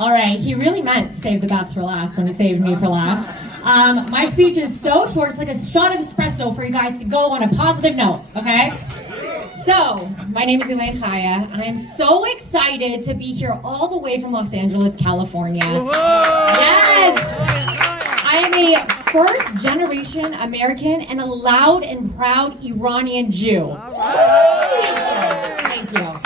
All right, he really meant save the best for last when he saved me for last. My speech is so short, it's like a shot of espresso for you guys to go on a positive note, okay? So, my name is Elaine. I am so excited to be here all the way from Los Angeles, California. Yes! I am a first-generation American and a loud and proud Iranian Jew. Thank you.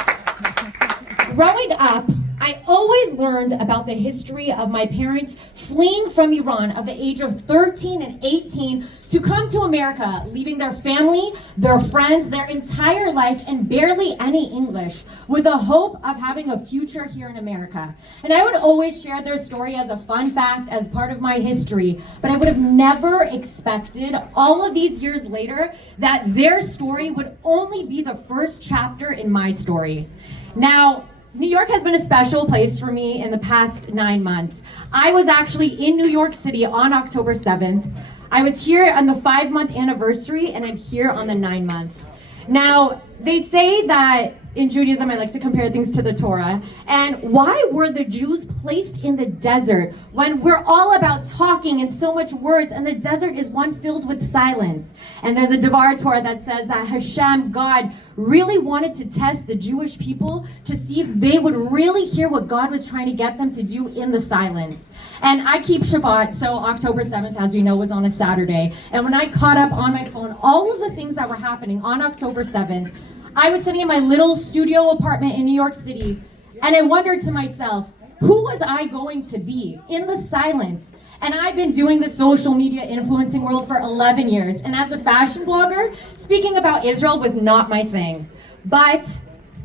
Growing up, I always learned about the history of my parents fleeing from Iran at the age of 13 and 18 to come to America, leaving their family, their friends, their entire life, and barely any English, with the hope of having a future here in America. And I would always share their story as a fun fact, as part of my history, but I would have never expected, all of these years later, that their story would only be the first chapter in my story. Now, New York has been a special place for me in the past 9 months. I was actually in New York City on October 7th. I was here on the 5-month anniversary, and I'm here on the 9-month. Now, they say that in Judaism, I like to compare things to the Torah. And why were the Jews placed in the desert when we're all about talking and so much words, and the desert is one filled with silence? And there's a Devar Torah that says that Hashem, God, really wanted to test the Jewish people to see if they would really hear what God was trying to get them to do in the silence. And I keep Shabbat, so October 7th, as you know, was on a Saturday. And when I caught up on my phone, all of the things that were happening on October 7th, I was sitting in my little studio apartment in New York City, and I wondered to myself, who was I going to be in the silence? And I've been doing the social media influencing world for 11 years. And as a fashion blogger, speaking about Israel was not my thing. But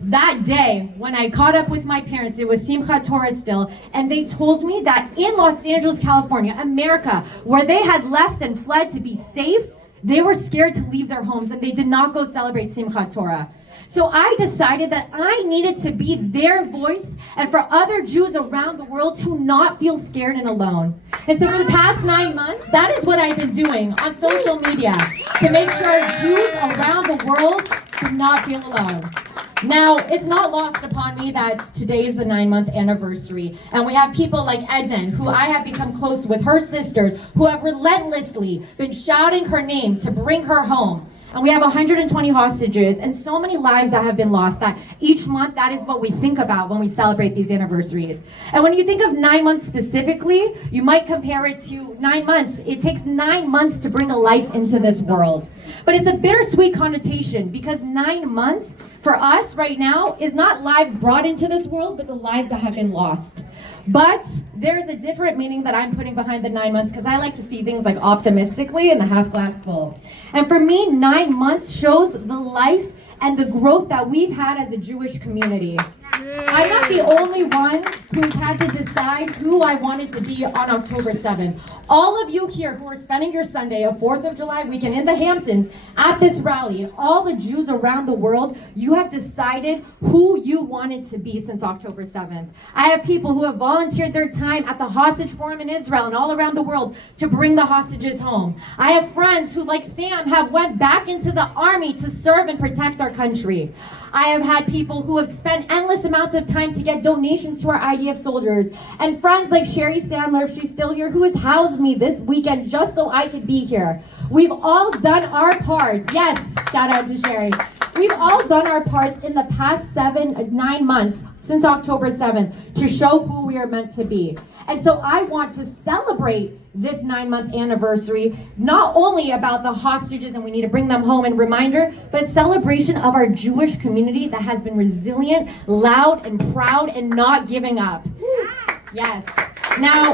that day, when I caught up with my parents, it was Simchat Torah still, and they told me that in Los Angeles, California, America, where they had left and fled to be safe, they were scared to leave their homes, and they did not go celebrate Simchat Torah. So I decided that I needed to be their voice, and for other Jews around the world to not feel scared and alone. And so for the past 9 months, that is what I've been doing on social media to make sure Jews around the world do not feel alone. Now, it's not lost upon me that today is the 9-month anniversary, and we have people like Eden, who I have become close with, her sisters, who have relentlessly been shouting her name to bring her home. And we have 120 hostages and so many lives that have been lost that each month, that is what we think about when we celebrate these anniversaries. And when you think of 9 months specifically, you might compare it to 9 months. It takes 9 months to bring a life into this world. But it's a bittersweet connotation, because 9 months for us right now is not lives brought into this world, but the lives that have been lost. But there's a different meaning that I'm putting behind the 9 months, because I like to see things like optimistically and the half glass full. And for me, 9 months shows the life and the growth that we've had as a Jewish community. I'm not the only one who's had to decide who I wanted to be on October 7th. All of you here who are spending your Sunday, a 4th of July weekend in the Hamptons at this rally, and all the Jews around the world, you have decided who you wanted to be since October 7th. I have people who have volunteered their time at the Hostage Forum in Israel and all around the world to bring the hostages home. I have friends who, like Sam, have went back into the army to serve and protect our country. I have had people who have spent endless amounts of time to get donations to our IDF soldiers, and friends like Sherry Sandler, if she's still here, who has housed me this weekend just so I could be here. We've all done our parts. Yes, shout out to Sherry. We've all done our parts in the past 9 months since October 7th to show who we are meant to be. And so I want to celebrate this 9-month anniversary, not only about the hostages and we need to bring them home and reminder, but celebration of our Jewish community that has been resilient, loud, and proud, and not giving up. Yes. Now,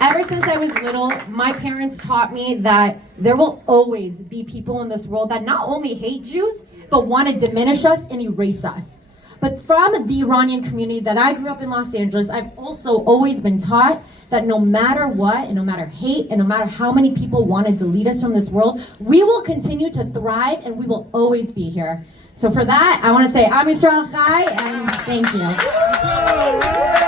ever since I was little, my parents taught me that there will always be people in this world that not only hate Jews, but want to diminish us and erase us. But from the Iranian community that I grew up in Los Angeles, I've also always been taught that no matter what, and no matter hate, and no matter how many people want to delete us from this world, we will continue to thrive and we will always be here. So for that, I want to say, Am Yisrael Chai, and thank you.